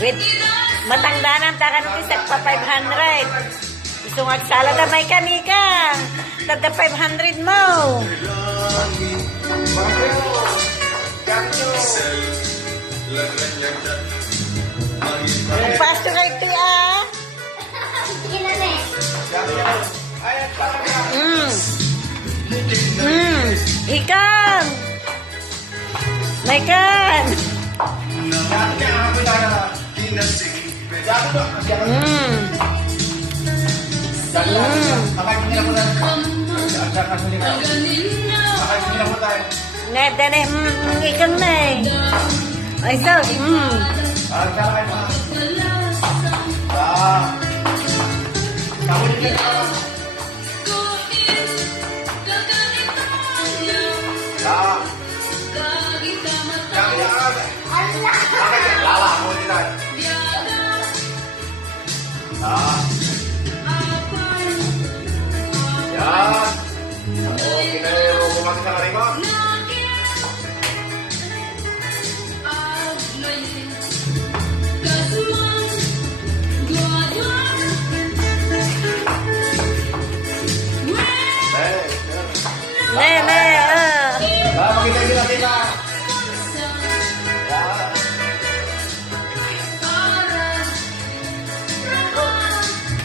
Wait, matanda na ang takan ng isang pa 500. Isungag salad na may kanika. Tada 500 mo. Pasto kay Tia. Ikan. Maikan. Net dene ikan nay. Ay so.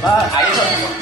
Ayos.